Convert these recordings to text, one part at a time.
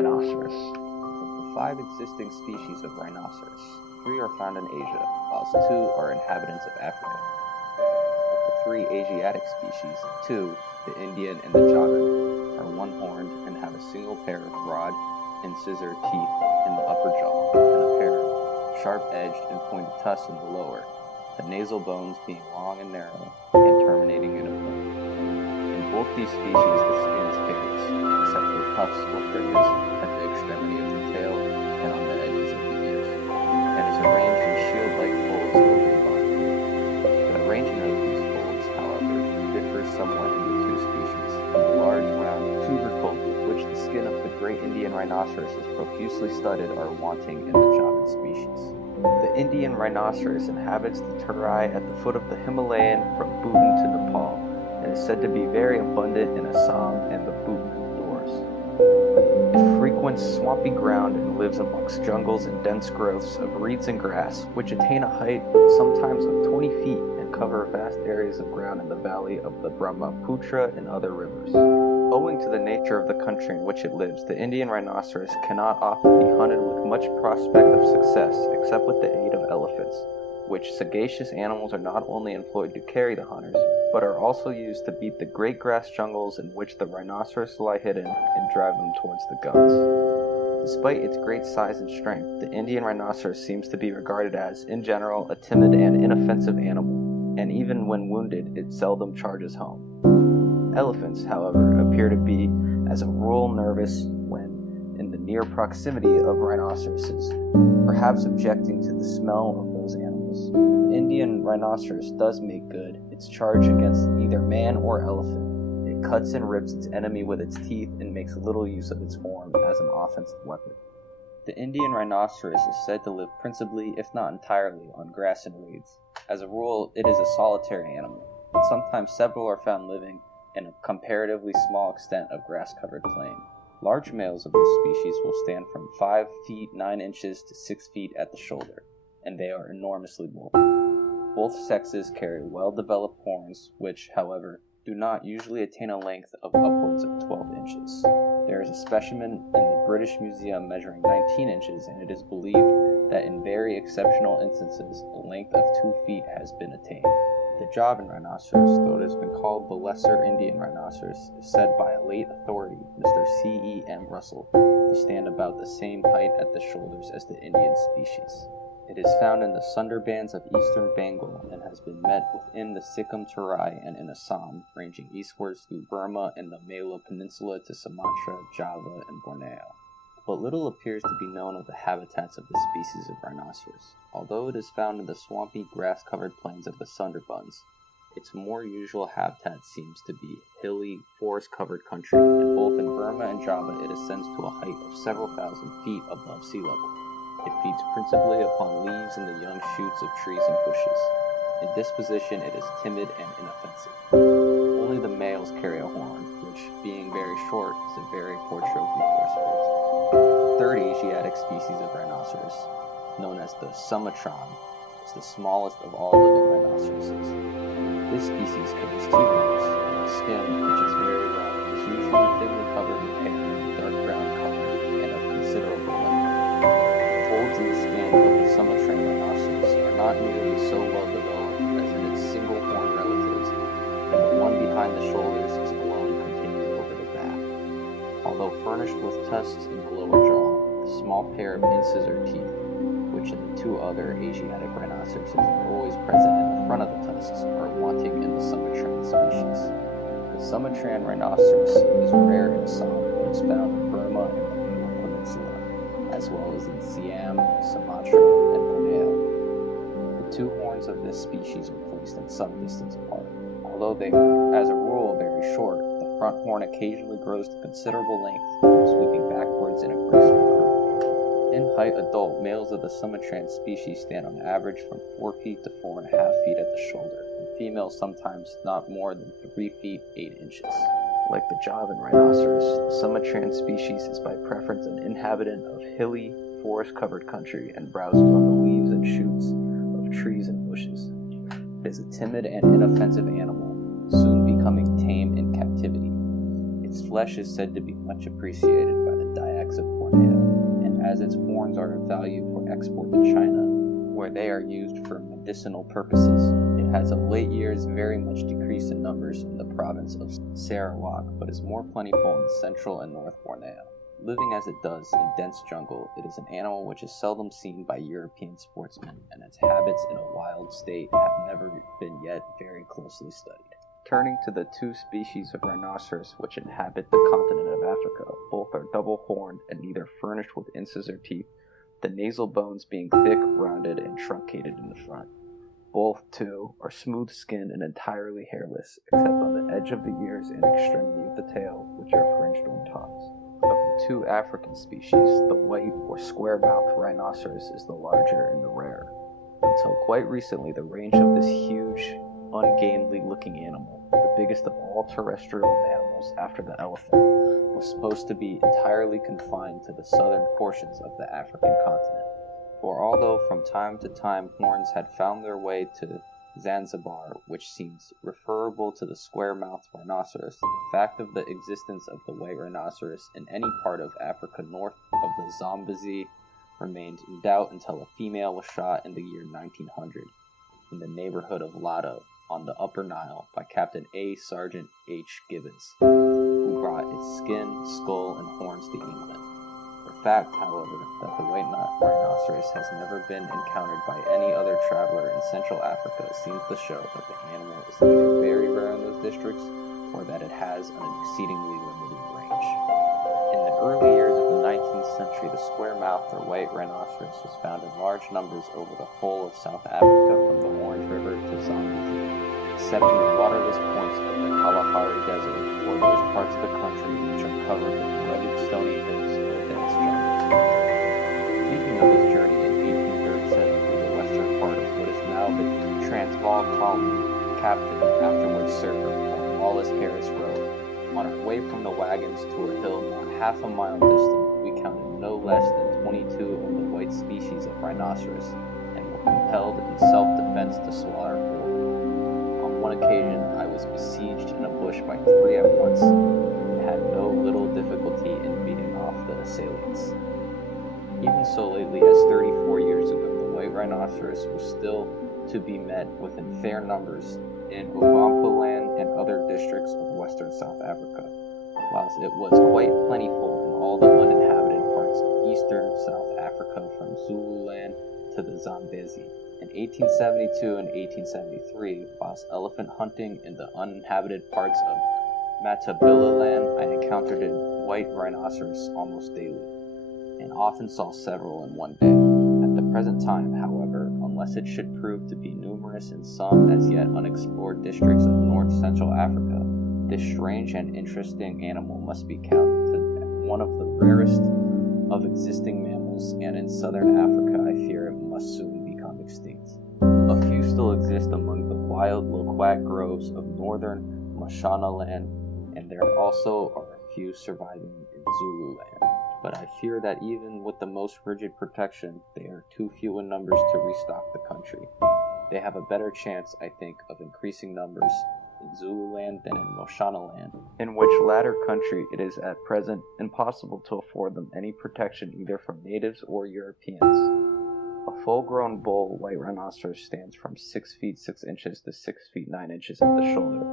Rhinoceros. Of the 5 existing species of rhinoceros, 3 are found in Asia, whilst 2 are inhabitants of Africa. Of the 3 Asiatic species, 2, the Indian and the Javan, are one-horned and have a single pair of broad incisor teeth in the upper jaw, and a pair of sharp-edged and pointed tusks in the lower, the nasal bones being long and narrow, and terminating in a point. In both these species, the skin is hairless, except for tufts or fringes at the extremity of the tail and on the edges of the ears, and is arranged in shield-like folds over the body. The arrangement of these folds, however, differs somewhat in the 2 species, and the large, round tubercle with which the skin of the great Indian rhinoceros is profusely studded are wanting in the Javan species. The Indian rhinoceros inhabits the terai at the foot of the Himalayan from Bhutan to Nepal, and is said to be very abundant in Assam and the Bhutan Dors. It frequents swampy ground and lives amongst jungles and dense growths of reeds and grass, which attain a height sometimes of 20 feet and cover vast areas of ground in the valley of the Brahmaputra and other rivers. Owing to the nature of the country in which it lives, the Indian rhinoceros cannot often be hunted with much prospect of success, except with the aid of elephants, which sagacious animals are not only employed to carry the hunters, but are also used to beat the great grass jungles in which the rhinoceros lie hidden and drive them towards the guns. Despite its great size and strength, the Indian rhinoceros seems to be regarded as, in general, a timid and inoffensive animal, and even when wounded, it seldom charges home. Elephants, however, appear to be, as a rule, nervous when in the near proximity of rhinoceroses, perhaps objecting to the smell of those animals. The Indian rhinoceros does make good its charge against either man or elephant. It cuts and rips its enemy with its teeth and makes little use of its horn as an offensive weapon. The Indian rhinoceros is said to live principally, if not entirely, on grass and reeds. As a rule, it is a solitary animal, but sometimes several are found living in a comparatively small extent of grass-covered plain. Large males of this species will stand from 5 feet 9 inches to 6 feet at the shoulder, and they are enormously bulky. Both sexes carry well-developed horns, which, however, do not usually attain a length of upwards of 12 inches. There is a specimen in the British Museum measuring 19 inches, and it is believed that in very exceptional instances, a length of 2 feet has been attained. The Javan rhinoceros, though it has been called the lesser Indian rhinoceros, is said by a late authority, Mr. C.E.M. Russell, to stand about the same height at the shoulders as the Indian species. It is found in the Sundarbans of eastern Bengal and has been met within the Sikkim Terai and in Assam, ranging eastwards through Burma and the Malaya Peninsula to Sumatra, Java, and Borneo. But little appears to be known of the habitats of the species of rhinoceros. Although it is found in the swampy, grass-covered plains of the Sundarbans, its more usual habitat seems to be hilly, forest-covered country, and both in Burma and Java it ascends to a height of several thousand feet above sea level. It feeds principally upon leaves and the young shoots of trees and bushes. In disposition it is timid and inoffensive. Only the males carry a horn, which, being very short, is a very poor trophy for sport. The 3rd Asiatic species of rhinoceros, known as the Sumatran, is the smallest of all living rhinoceroses. This species carries 2 horns, and a skin which is very rough, is usually thinly covered with hair of dark brown color and of considerable length. The folds in the skin of the Sumatran rhinoceros are not nearly so well developed as in its single horn relatives, and the one behind the shoulders is alone continued over the back. Although furnished with tusks in the lower jaw, the small pair of incisor teeth, which in the 2 other Asiatic rhinoceroses are always present in the front of the tusks, are wanting in the Sumatran species. The Sumatran rhinoceros is rare in Assam, but is found in Burma and the Malaya Peninsula, as well as in Siam, Sumatra, and Borneo. The 2 horns of this species are placed at some distance apart. Although they are, as a rule, very short, the front horn occasionally grows to considerable length, sweeping backwards in a graceful curve. In height, adult males of the Sumatran species stand on average from 4 feet to 4.5 feet at the shoulder, and females sometimes not more than 3 feet 8 inches. Like the Javan rhinoceros, the Sumatran species is by preference an inhabitant of hilly, forest-covered country and browses on the leaves and shoots of trees and bushes. It is a timid and inoffensive animal, soon becoming tame in captivity. Its flesh is said to be much appreciated by the Dayaks of as its horns are of value for export to China, where they are used for medicinal purposes. It has of late years very much decreased in numbers in the province of Sarawak, but is more plentiful in central and north Borneo. Living as it does in dense jungle, it is an animal which is seldom seen by European sportsmen, and its habits in a wild state have never been yet very closely studied. Turning to the two species of rhinoceros which inhabit the continent of Africa, both are double-horned and neither furnished with incisor teeth, the nasal bones being thick, rounded, and truncated in the front. Both, too, are smooth-skinned and entirely hairless, except on the edge of the ears and extremity of the tail, which are fringed on tops. Of the two African species, the white or square-mouthed rhinoceros is the larger and the rarer. Until quite recently, the range of this huge, ungainly-looking animal, the biggest of all terrestrial mammals after the elephant, was supposed to be entirely confined to the southern portions of the African continent. For although from time to time horns had found their way to Zanzibar, which seems referable to the square-mouthed rhinoceros, the fact of the existence of the white rhinoceros in any part of Africa north of the Zambezi remained in doubt until a female was shot in the year 1900 in the neighborhood of Lado on the Upper Nile by Captain A. Sergeant H. Gibbons, who brought its skin, skull, and horns to England. The fact, however, that the white rhinoceros has never been encountered by any other traveler in Central Africa seems to show that the animal is either very rare in those districts or that it has an exceedingly limited range. In the early years of the 19th century, the square-mouthed or white rhinoceros was found in large numbers over the whole of South Africa from the Orange River to Zambezi, excepting the waterless points of the Kalahari Desert or those parts of the country which are covered with rugged stony hills or dense jungles. Speaking of his journey in 1837 through the western part of what is now the Transvaal colony, Captain, afterwards Sir Wallace Harris Road, on our way from the wagons to a hill not half a mile distant, we counted no less than 22 of the white species of rhinoceros, and were compelled in self-defense to slaughter 4. On one occasion, I was besieged in a bush by 3 at once, and had no little difficulty in beating off the assailants. Even so lately as 34 years ago, the white rhinoceros was still to be met with in fair numbers in Ovampoland and other districts of western South Africa, whilst it was quite plentiful in all the uninhabited parts of eastern South Africa from Zululand to the Zambezi. In 1872 and 1873, whilst elephant hunting in the uninhabited parts of Matabeleland, I encountered a white rhinoceros almost daily, and often saw several in one day. At the present time, however, unless it should prove to be numerous in some as yet unexplored districts of north-central Africa, this strange and interesting animal must be counted one of the rarest of existing mammals, and in southern Africa I fear it must soon become extinct. A few still exist among the wild loquat groves of northern Mashonaland, and there also are a few surviving in Zululand. But I fear that even with the most rigid protection, they are too few in numbers to restock the country. They have a better chance, I think, of increasing numbers in Zululand than in Mashonaland, in which latter country it is at present impossible to afford them any protection either from natives or Europeans. A full-grown bull white rhinoceros stands from 6 feet 6 inches to 6 feet 9 inches at the shoulder,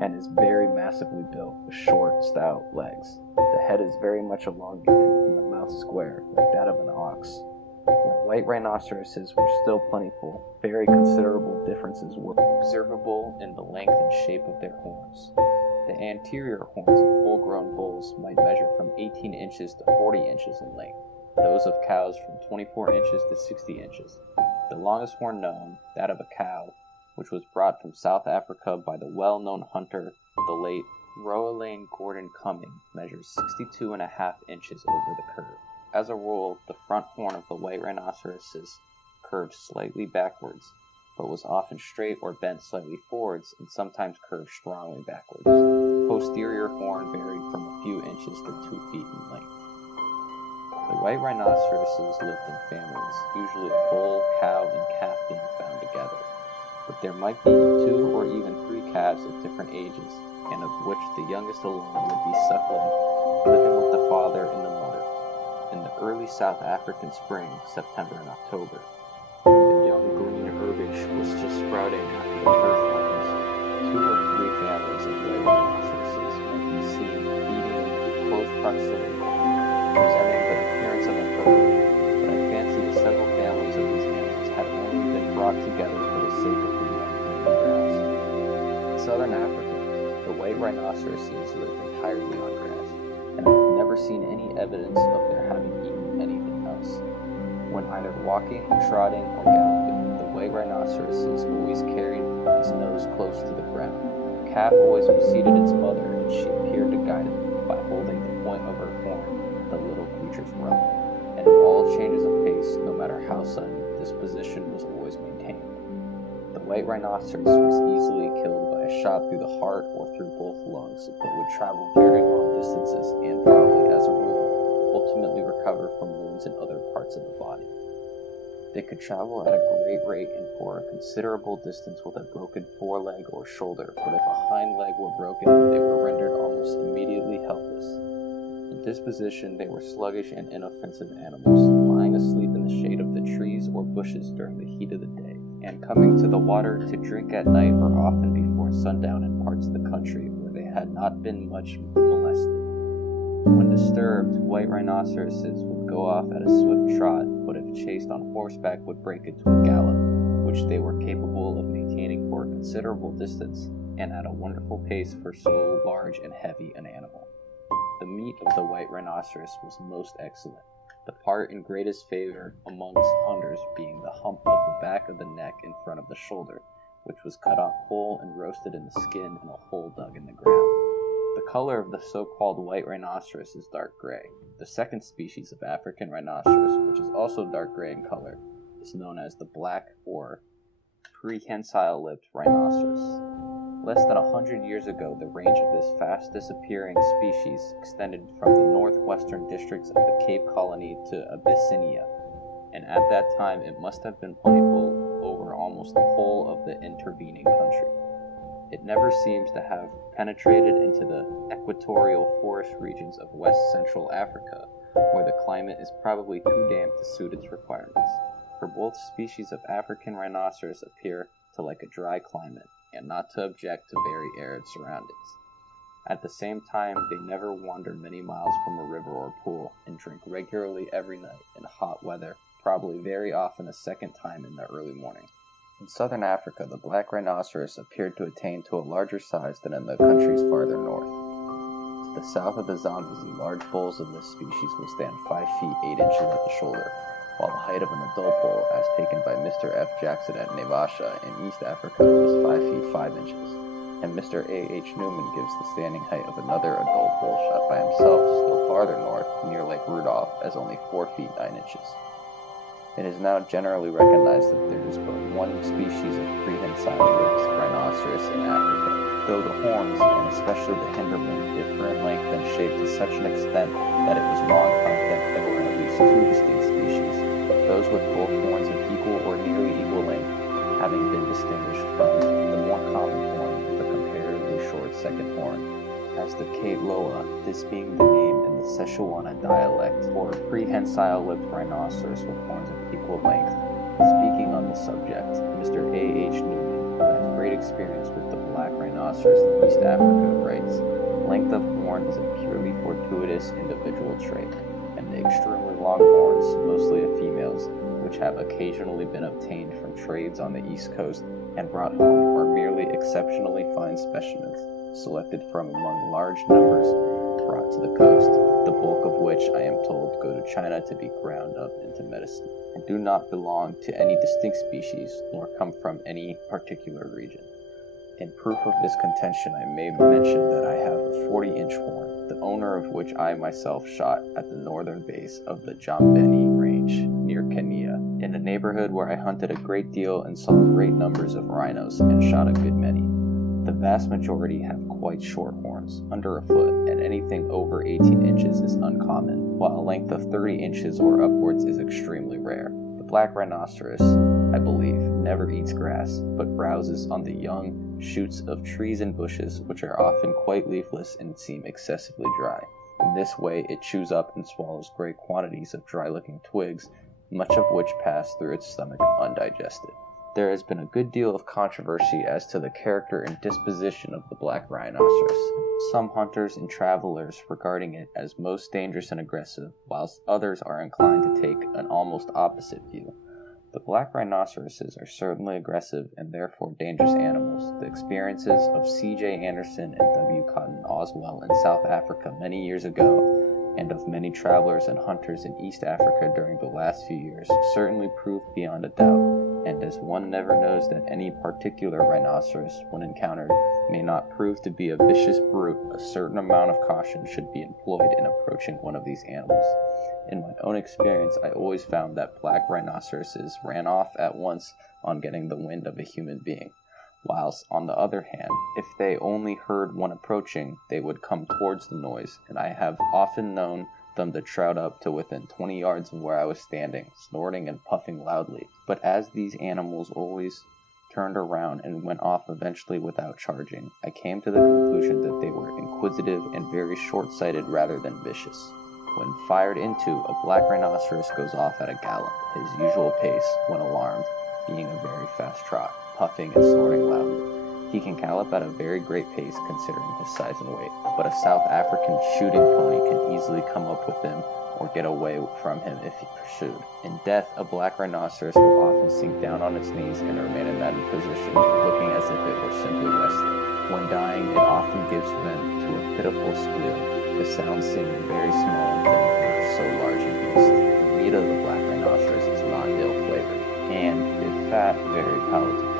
and is very massively built, with short, stout legs. The head is very much elongated, and the mouth square, like that of an ox. When white rhinoceroses were still plentiful, very considerable differences were observable in the length and shape of their horns. The anterior horns of full-grown bulls might measure from 18 inches to 40 inches in length, those of cows from 24 inches to 60 inches. The longest horn known, that of a cow, which was brought from South Africa by the well-known hunter, the late Roelane Gordon Cumming, measures 62.5 inches over the curve. As a rule, the front horn of the white rhinoceros curved slightly backwards, but was often straight or bent slightly forwards, and sometimes curved strongly backwards. The posterior horn varied from a few inches to 2 feet in length. The white rhinoceroses lived in families, usually a bull, cow, and calf being found together, but there might be 2 or even 3 calves of different ages, and of which the youngest alone would be suckling, living with the father and the mother. In the early early South African spring, September and October. The young green herbage was just sprouting after the first rains. 2 or 3 families of white rhinoceroses might be seen feeding in close proximity, presenting the appearance of a herd, but I fancy that several families of these animals had only been brought together for the sake of the young green grass. In southern Africa, the white rhinoceroses live entirely on grass, and I have never seen any evidence of their having eaten anything else. When either walking, trotting, or galloping, the white rhinoceroses always carried its nose close to the ground. The calf always preceded its mother, and she appeared to guide it by holding the point of her horn at the little creature's rump. And in all changes of pace, no matter how sudden, this position was always maintained. The white rhinoceros was easily killed by a shot through the heart or through both lungs, but would travel very long distances and probably, as a rule, ultimately recover from wounds in other parts of the body. They could travel at a great rate and for a considerable distance with a broken foreleg or shoulder, but if a hind leg were broken, they were rendered almost immediately helpless. In disposition, they were sluggish and inoffensive animals, lying asleep in the shade of the trees or bushes during the heat of the day, and coming to the water to drink at night or often before sundown in parts of the country where they had not been much molested. When disturbed, white rhinoceroses would go off at a swift trot, but if chased on horseback would break into a gallop, which they were capable of maintaining for a considerable distance, and at a wonderful pace for so large and heavy an animal. The meat of the white rhinoceros was most excellent, the part in greatest favor amongst hunters being the hump of the back of the neck in front of the shoulder, which was cut off whole and roasted in the skin in a hole dug in the ground. The color of the so-called white rhinoceros is dark gray. The second species of African rhinoceros, which is also dark gray in color, is known as the black or prehensile-lipped rhinoceros. Less than 100 years ago, the range of this fast disappearing species extended from the northwestern districts of the Cape Colony to Abyssinia, and at that time it must have been plentiful over almost the whole of the intervening country. It never seems to have penetrated into the equatorial forest regions of west central Africa, where the climate is probably too damp to suit its requirements, for both species of African rhinoceros appear to like a dry climate, and not to object to very arid surroundings. At the same time, they never wander many miles from a river or pool, and drink regularly every night in hot weather, probably very often a second time in the early morning. In southern Africa, the black rhinoceros appeared to attain to a larger size than in the countries farther north. To the south of the Zambezi, large bulls of this species will stand 5 feet 8 inches at the shoulder, while the height of an adult bull, as taken by Mr. F. Jackson at Naivasha in East Africa, was 5 feet 5 inches, and Mr. A. H. Newman gives the standing height of another adult bull shot by himself still farther north, near Lake Rudolph, as only 4 feet 9 inches. It is now generally recognized that there is but one species of prehensile-lipped rhinoceros in Africa, though the horns, and especially the hinder one, differ in length and shape to such an extent that it was long thought that there were at least 2 distinct species, those with both horns of equal or nearly equal length having been distinguished from the more common horn with a comparatively short second horn, as the Loa, this being the name in the Szechuana dialect, or prehensile-lipped rhinoceros with horns of equal length. Speaking on the subject, Mr. A. H. Newman, who has great experience with the black rhinoceros in East Africa, writes, "Length of horn is a purely fortuitous individual trait, and the extremely long horns, mostly of females, which have occasionally been obtained from trades on the East Coast and brought home, are merely exceptionally fine specimens, selected from among large numbers brought to the coast, the bulk of which, I am told, go to China to be ground up into medicine, and do not belong to any distinct species, nor come from any particular region. In proof of this contention, I may mention that I have a 40-inch horn, the owner of which I myself shot at the northern base of the Jambeni Range, near Kenya, in a neighborhood where I hunted a great deal and saw great numbers of rhinos, and shot a good many. The vast majority have quite short horns, under a foot, and anything over 18 inches is uncommon, while a length of 30 inches or upwards is extremely rare. The black rhinoceros, I believe, never eats grass, but browses on the young shoots of trees and bushes, which are often quite leafless and seem excessively dry. In this way, it chews up and swallows great quantities of dry-looking twigs, much of which pass through its stomach undigested. There has been a good deal of controversy as to the character and disposition of the black rhinoceros. Some hunters and travelers regarding it as most dangerous and aggressive, whilst others are inclined to take an almost opposite view. The black rhinoceroses are certainly aggressive and therefore dangerous animals. The experiences of C.J. Anderson and W. Cotton Oswell in South Africa many years ago, and of many travelers and hunters in East Africa during the last few years, certainly proved beyond a doubt. And as one never knows that any particular rhinoceros, when encountered, may not prove to be a vicious brute, a certain amount of caution should be employed in approaching one of these animals. In my own experience, I always found that black rhinoceroses ran off at once on getting the wind of a human being, whilst, on the other hand, if they only heard one approaching, they would come towards the noise, and I have often known them to trout up to within 20 yards of where I was standing, snorting and puffing loudly. But as these animals always turned around and went off eventually without charging, I came to the conclusion that they were inquisitive and very short-sighted rather than vicious. When fired into, a black rhinoceros goes off at a gallop, his usual pace, when alarmed, being a very fast trot, puffing and snorting loudly. He can gallop at a very great pace considering his size and weight, but a South African shooting pony can easily come up with him or get away from him if he pursued. In death, a black rhinoceros will often sink down on its knees and remain in that position, looking as if it were simply resting. When dying, it often gives vent to a pitiful squeal, the sound seeming very small and thin for so large a beast. The meat of the black rhinoceros is not ill-flavored, and, if fat, very palatable.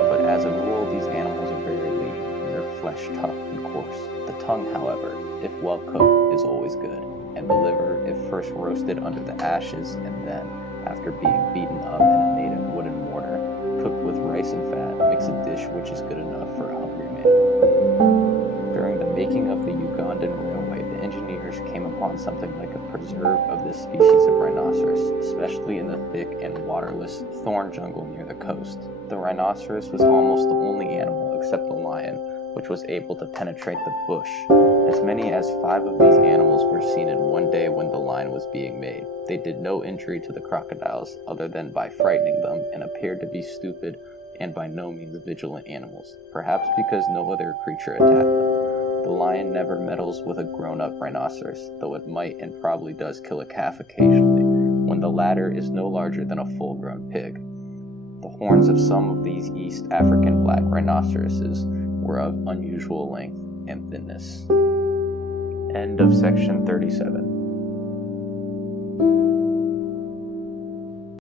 But as a rule, these animals are very lean, their flesh tough and coarse. The tongue, however, if well cooked, is always good, and the liver, if first roasted under the ashes, and then, after being beaten up in a native wooden mortar, cooked with rice and fat, makes a dish which is good enough for a hungry man. During the making of the Ugandan Railway, the engineers came upon something like a preserve of this species of rhinoceros, especially in the thick and waterless thorn jungle near the coast. The rhinoceros was almost the only animal, except the lion, which was able to penetrate the bush. As many as 5 of these animals were seen in one day when the line was being made. They did no injury to the crocodiles, other than by frightening them, and appeared to be stupid and by no means vigilant animals, perhaps because no other creature attacked them. The lion never meddles with a grown-up rhinoceros, though it might and probably does kill a calf occasionally, when the latter is no larger than a full-grown pig. The horns of some of these East African black rhinoceroses were of unusual length and thinness. End of section 37.